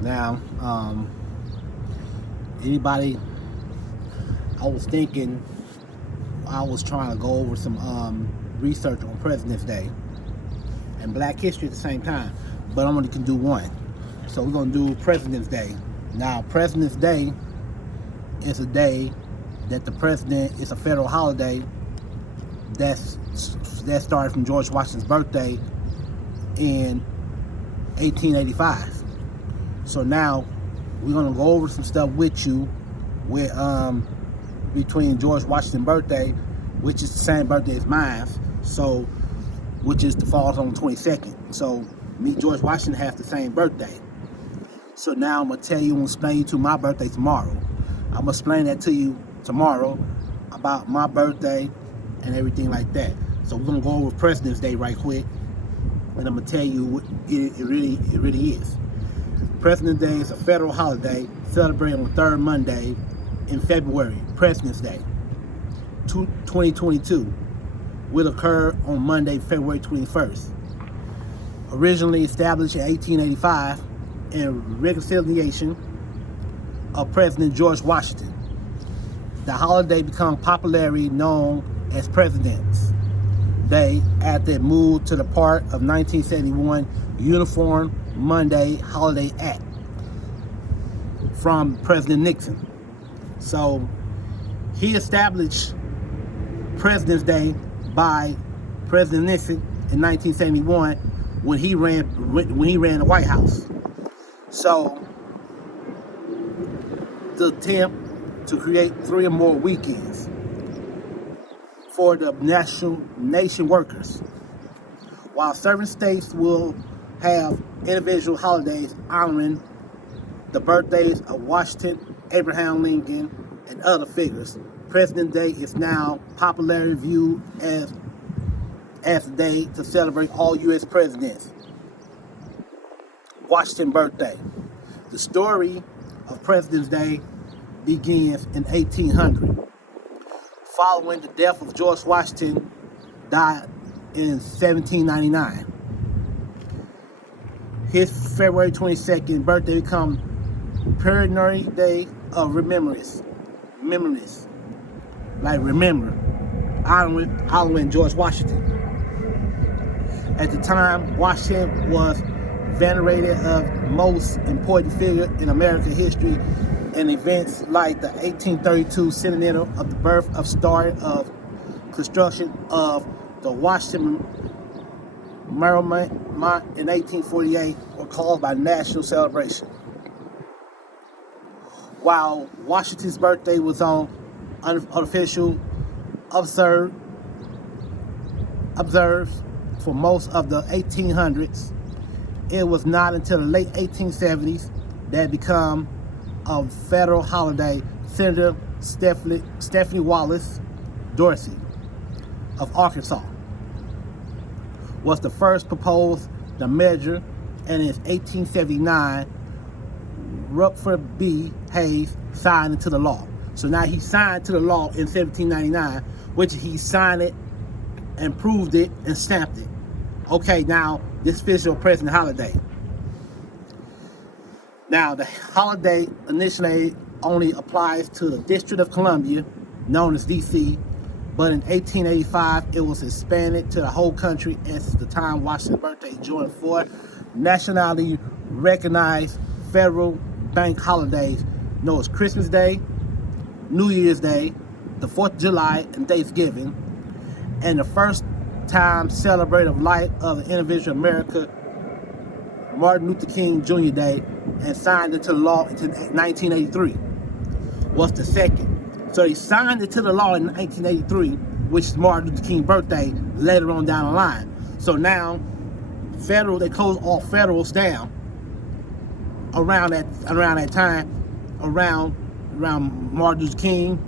Now, anybody, I was thinking, I was trying to go over some research on President's Day and Black history at the same time, but I'm only can do one. So we're gonna do President's Day. Now, President's Day is a day that the president, it's a federal holiday that started from George Washington's birthday in 1885. So now we're gonna go over some stuff with you with between George Washington's birthday, which is the same birthday as mine, so which is the falls on the 22nd. So me, George Washington, have the same birthday. So now I'm gonna tell you and explain to my birthday tomorrow. I'm gonna explain that to you tomorrow about my birthday and everything like that. So we're gonna go over President's Day right quick, and I'm gonna tell you what it really is. President's Day is a federal holiday celebrated on the third Monday in February. President's Day 2022 will occur on Monday, February 21st. Originally established in 1885 in reconciliation of President George Washington, the holiday became popularly known as President's Day after it moved to the part of 1971 Uniform Monday Holiday Act from President Nixon. So he established President's Day by President Nixon in 1971 when he ran the White House. So the attempt to create 3 or more weekends for the nation workers, while certain states will have individual holidays honoring the birthdays of Washington, Abraham Lincoln, and other figures. President's Day is now popularly viewed as a day to celebrate all U.S. presidents. Washington's birthday. The story of President's Day begins in 1800. Following the death of George Washington, died in 1799. His February 22nd birthday becomes Perennial Day of Remembrance, like remember, honoring George Washington. At the time, Washington was venerated as most important figure in American history, and events like the 1832 centennial of the birth of start of construction of the Washington Monument in 1848 were caused by national celebration. While Washington's birthday was on unofficial observed for most of the 1800s, it was not until the late 1870s that it became a federal holiday. Senator Stephen Wallace Dorsey of Arkansas was the first propose the measure, and in 1879, Rutherford B. Hayes signed into the law. So now he signed to the law in 1799, which he signed it and proved it and stamped it. Okay, now this official president holiday. Now the holiday initially only applies to the District of Columbia, known as DC, but in 1885 it was expanded to the whole country as the time Washington's birthday joined 4 nationally recognized federal bank holidays known as Christmas Day, New Year's Day, the 4th of July, and Thanksgiving, and the first time celebrated of life of the individual America, Martin Luther King Jr. Day, and signed into the law in 1983, was the second. So he signed it to the law in 1983, which is Martin Luther King's birthday later on down the line. So now, they closed all federals down around that time, around Martin Luther King,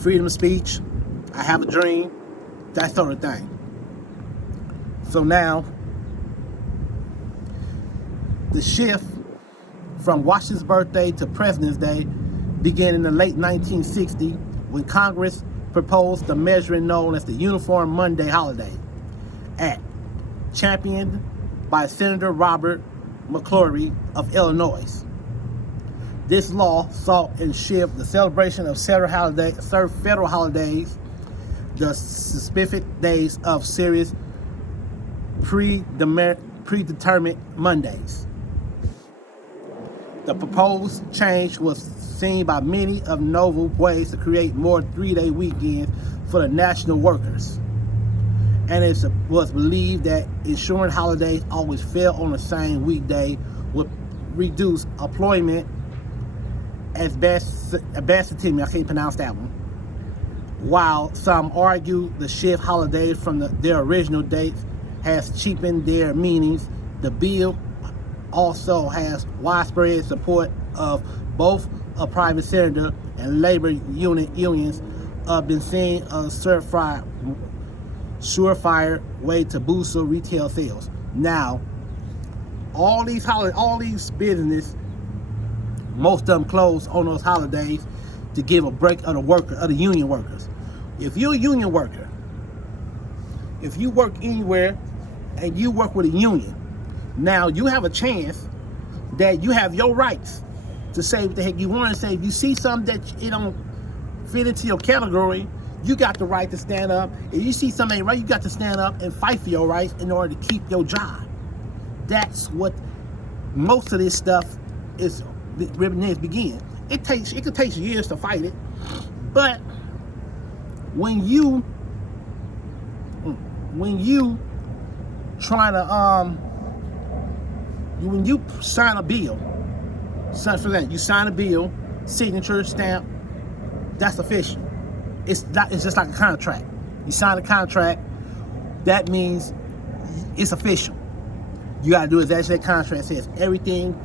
freedom of speech, I have a dream, that sort of thing. So now, the shift from Washington's birthday to President's Day began in the late 1960s when Congress proposed the measure known as the Uniform Monday Holiday Act, championed by Senator Robert McClory of Illinois. This law sought and shift the celebration of federal holidays, the specific days of serious predetermined Mondays. The proposed change was seen by many of novel ways to create more three-day weekends for the national workers. And it was believed that ensuring holidays always fell on the same weekday would reduce employment absenteeism. I can't pronounce that one. While some argue the shift holidays from their original dates has cheapened their meanings, the bill also has widespread support of both a private sector and labor unions have been seen a surefire way to boost retail sales. Now, all these businesses, most of them close on those holidays to give a break of the union workers. If you're a union worker, if you work anywhere and you work with a union, now you have a chance that you have your rights to say what the heck you want to say. If you see something that you don't fit into your category, you got the right to stand up. If you see something ain't right, you got to stand up and fight for your rights in order to keep your job. That's what most of this stuff is begin. It could take years to fight it, but when you trying to when you sign a bill, you sign a bill, signature, stamp, that's official. It's just like a contract. You sign a contract, that means it's official. You gotta do exactly that contract says. Everything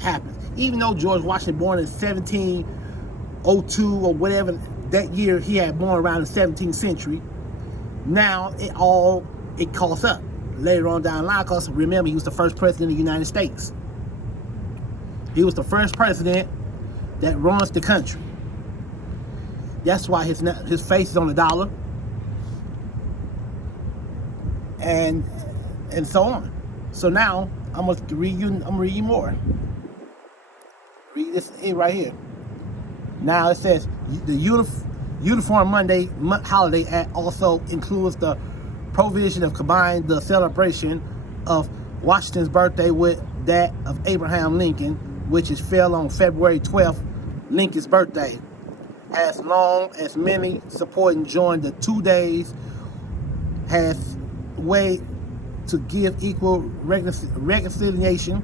happens. Even though George Washington born in 1702 or whatever that year he had born around the 17th century, now it calls up later on down the line, because remember, he was the first president of the United States. He was the first president that runs the country. That's why his face is on the dollar, and so on. So now I'm gonna read you more. Read this right here. Now it says the Uniform Monday Holiday Act also includes the provision of combining the celebration of Washington's birthday with that of Abraham Lincoln, which fell on February 12th, Lincoln's birthday. As long as many supporting joined the 2 days has way to give equal reconciliation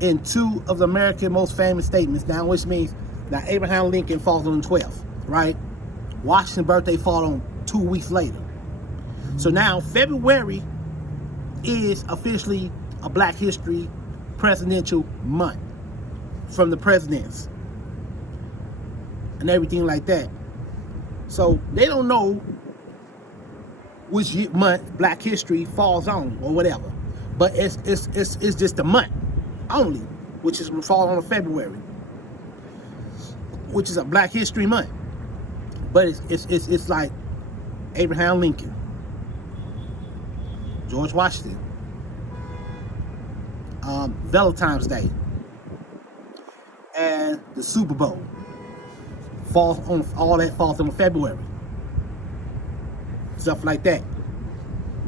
in two of the American most famous statements now, which means now Abraham Lincoln falls on the 12th, right? Washington's birthday falls on 2 weeks later. So now February is officially a Black History presidential month from the presidents and everything like that. So they don't know which month Black History falls on or whatever, but it's just a month only, which is fall on February, which is a Black History month. But it's like Abraham Lincoln, George Washington, Valentine's Day, and the Super Bowl falls on February. Stuff like that.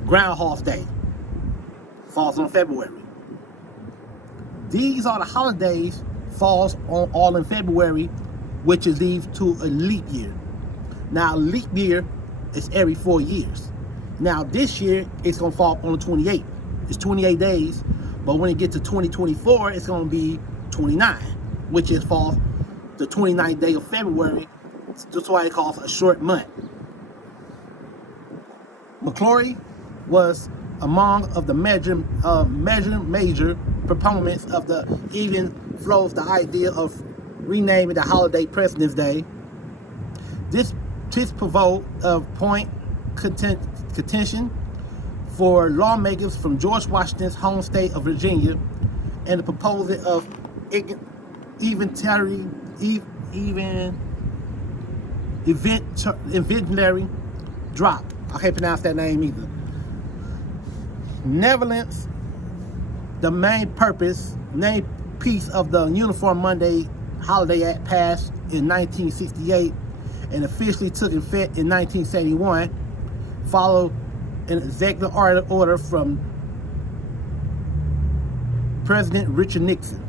Groundhog's Day falls on February. These are the holidays falls on all in February, which is leads to a leap year. Now, leap year is every 4 years. Now, this year, it's going to fall on the 28th. It's 28 days, but when it gets to 2024, it's going to be 29, which is falls the 29th day of February. That's why it calls a short month. McClory was among of the major proponents of the even flows the idea of renaming the holiday President's Day. This provoked a point contention for lawmakers from George Washington's home state of Virginia, and the proposal of eventuary drop. I can't pronounce that name either. Nevertheless, the main piece of the Uniform Monday Holiday Act passed in 1968 and officially took effect in 1971, followed an executive order from President Richard Nixon.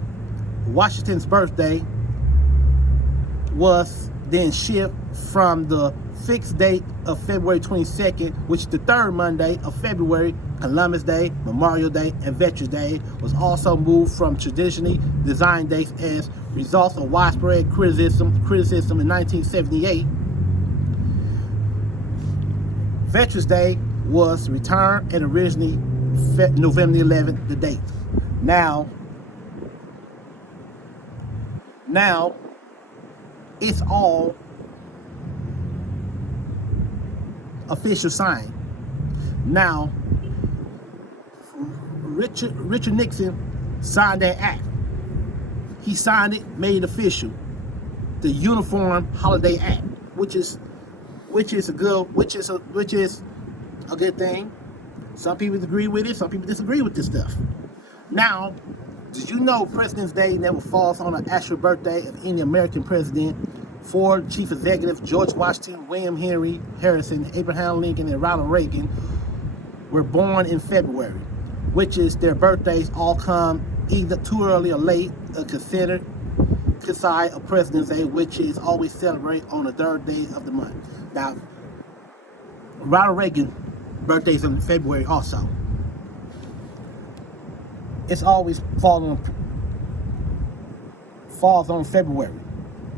Washington's birthday was then shifted from the fixed date of February 22nd, which is the third Monday of February. Columbus Day, Memorial Day, and Veterans Day was also moved from traditionally designed dates as results of widespread criticism in 1978. Veterans Day was returned and originally November 11th, the date. Now it's all official sign. Now, Richard Nixon signed that act. He signed it, made it official. The Uniform Holiday Act, which is a good thing. Some people agree with it, some people disagree with this stuff. Now, did you know President's Day never falls on the actual birthday of any American president? Ford, Chief Executive, George Washington, William Henry Harrison, Abraham Lincoln, and Ronald Reagan were born in February, which is their birthdays all come either too early or late, coincide of President's Day, which is always celebrated on the third day of the month. Now, Ronald Reagan birthday's in February also. It's always falls on February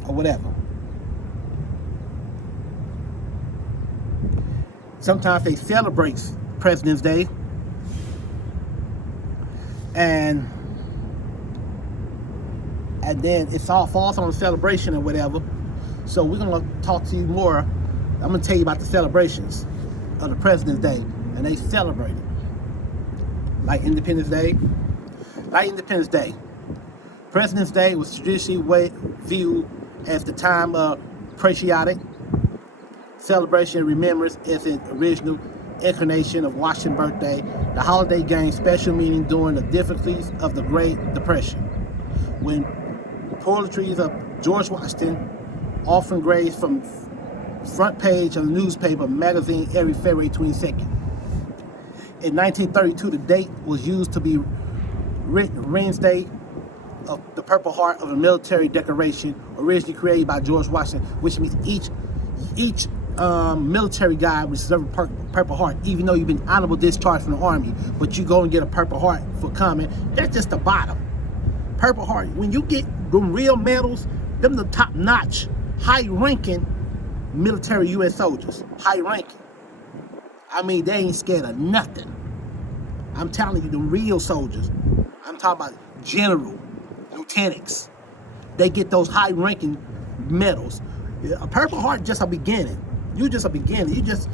or whatever. Sometimes they celebrate President's Day, and then it's all falls on a celebration or whatever. So we're gonna talk to you more. I'm gonna tell you about the celebrations of the President's Day, and they celebrate it like Independence Day. President's Day was traditionally viewed as the time of patriotic celebration and remembrance as an original incarnation of Washington's birthday. The holiday gained special meaning during the difficulties of the Great Depression, when portraits of George Washington often grazed from front page of the newspaper magazine every February 22nd. In 1932, the date was used to be reinstate of the Purple Heart of a military decoration originally created by George Washington, which means each military guy received a Purple Heart, even though you've been honorable discharged from the Army, but you go and get a Purple Heart for coming. That's just the bottom. Purple Heart, when you get them real medals, them the top-notch, high-ranking military U.S. soldiers, high-ranking. I mean, they ain't scared of nothing. I'm telling you, the real soldiers. I'm talking about general, lieutenants. They get those high-ranking medals. A Purple Heart just a beginning. You just a beginner. They just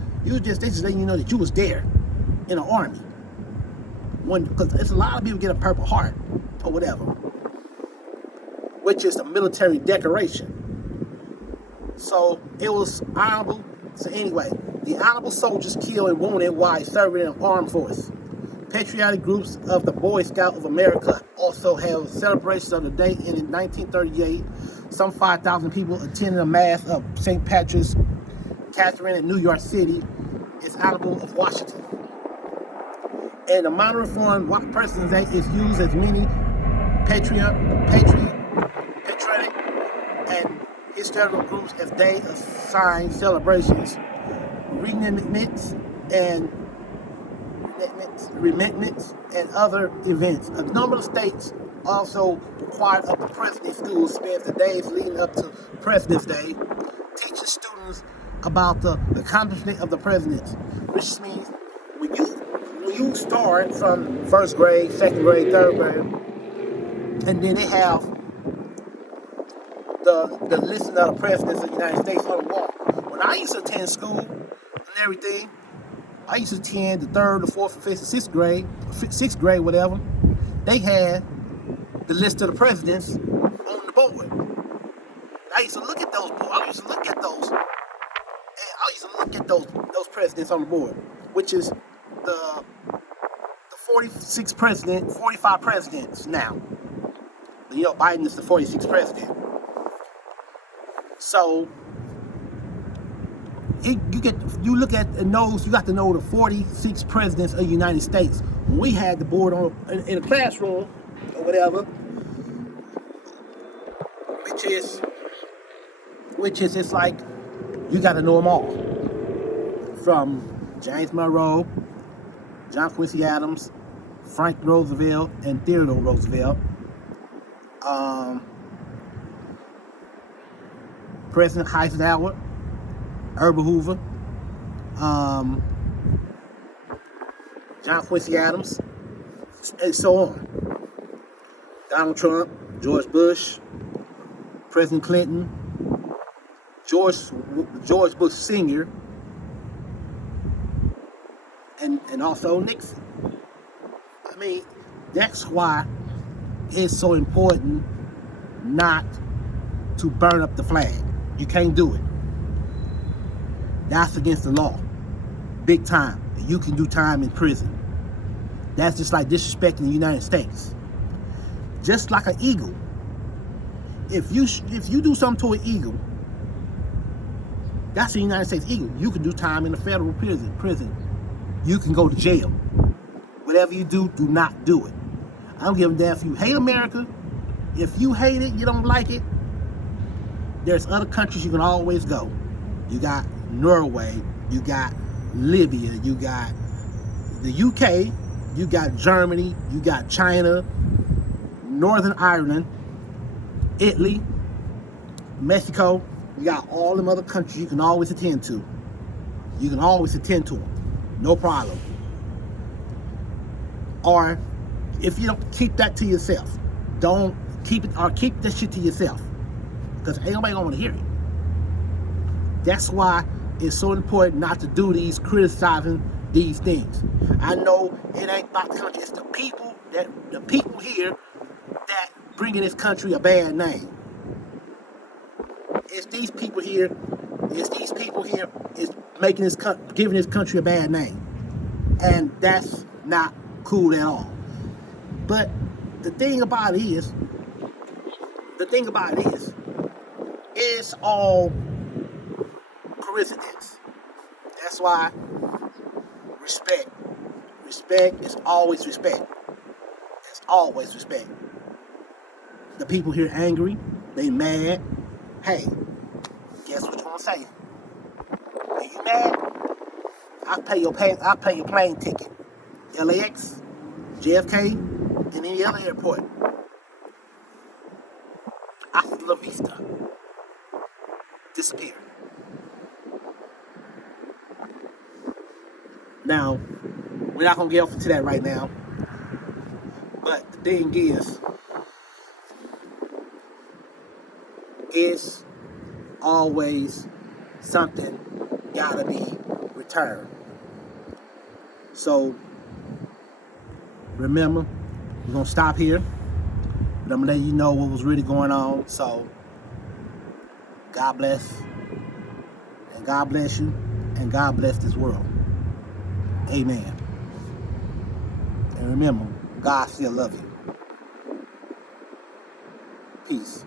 letting you know that you was there in the Army. Because it's a lot of people get a Purple Heart or whatever, which is a military decoration. So it was honorable. So anyway, the honorable soldiers killed and wounded while serving in the armed force. Patriotic groups of the Boy Scouts of America also held celebrations of the day, and in 1938, some 5,000 people attended a mass of St. Patrick's Catherine in New York City. It's honorable of Washington. And the modern reform President's Day is used as many patriotic and historical groups as they assign celebrations, remittance, and other events. A number of states also require of the president's schools spends the days leading up to President's Day teaching students about the accomplishment of the presidents, which means when you start from first grade, second grade, third grade, and then they have the list of the presidents of the United States on the wall. When I used to attend school and everything, I used to attend the third, the fourth, the fifth, the sixth grade, whatever. They had the list of the presidents on the board. I used to look at those boards. I used to look at those presidents on the board, which is the 46 presidents, 45 presidents now. But, you know, Biden is the 46th president. So you look at and knows you got to know the 46 presidents of the United States. When we had the board on in a classroom or whatever, which is it's like you got to know them all, from James Monroe, John Quincy Adams, Frank Roosevelt, and Theodore Roosevelt, President Eisenhower, Herbert Hoover, John Quincy Adams, and so on. Donald Trump, George Bush, President Clinton, George Bush Sr., and also Nixon. I mean, that's why it's so important not to burn up the flag. You can't do it. That's against the law. Big time. You can do time in prison. That's just like disrespecting the United States. Just like an eagle. If you do something to an eagle, that's the United States eagle. You can do time in a federal prison. You can go to jail. Whatever you do, do not do it. I don't give a damn if you hate America. If you hate it, you don't like it, there's other countries you can always go. You got Norway, you got Libya, you got the UK, you got Germany, you got China, Northern Ireland, Italy, Mexico. You got all them other countries you can always attend to. You can always attend to them. No problem. Or if you don't, keep that to yourself. Don't keep it, or keep that shit to yourself. Because ain't nobody gonna want to hear it. That's why it's so important not to do these criticizing these things. I know it ain't about the country. It's the people here that bringing this country a bad name. It's these people here. It's these people here is making this giving this country a bad name, and that's not cool at all. But the thing about it is, it's all coincidence. That's why respect is always respect. It's always respect. The people here angry, they mad. Hey, guess what you gonna say? Are you mad? I'll pay your plane ticket. LAX, JFK, and any other airport. Hasta la vista. Disappear. Now, we're not gonna get off into that right now. But the thing is, it's always something gotta be returned. So remember, we're gonna stop here, but I'm gonna let you know what was really going on. So God bless, and God bless you, and God bless this world. Amen. And remember, God still loves you. Peace.